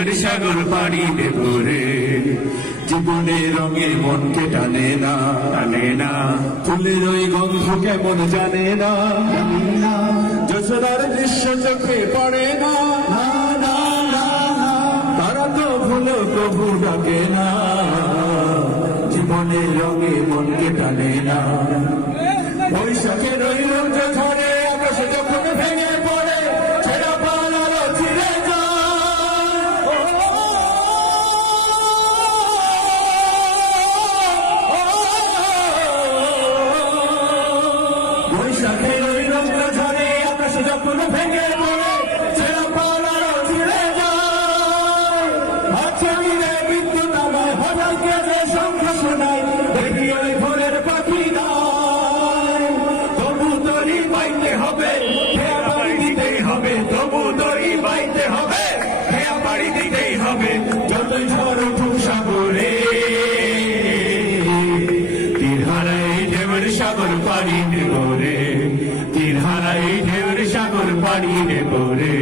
ঢেউর সাগর পাড়ি দেব রে। জীবনের রঙে মনকে টানে না, টানে না, ফুলের ওই গন্ধ কেমন জানে না, যশোদার দৃশ্য চোখে পড়ে না, তারা তো ভুলো তবু ডাকে না, জীবনের রঙে মনকে টানে না। বৈশাখের ওই রোদ ঝরে আকাশে যখন ভেঙে পড়ে, ছেঁড়া পাল আলো ছিঁড়ে যায়। বৈশাখের ওই রোদ ঝরে আকাশে যখন ভেঙে পড়ে, ছেঁড়া পাল আলো ছিঁড়ে যায়। আচ্ছা মিলে বিদ্যুৎ আমায় হঠাৎ যে শঙ্খ শোনায়, দেখি ওই ভোরের পাখি নাই। তবু তরি বাইতে হবে, খেয়া পাড়ি দিতেই হবে, তবু তরি বাইতে হবে, খেয়া পাড়ি দিতেই হবে। যতই ঝড় উঠুক সাগরে, তীর হারাই ঢেউর সাগর পাড়ি দেব রে, তীর হারাই ঢেউর সাগর পাড়ি দেব রে।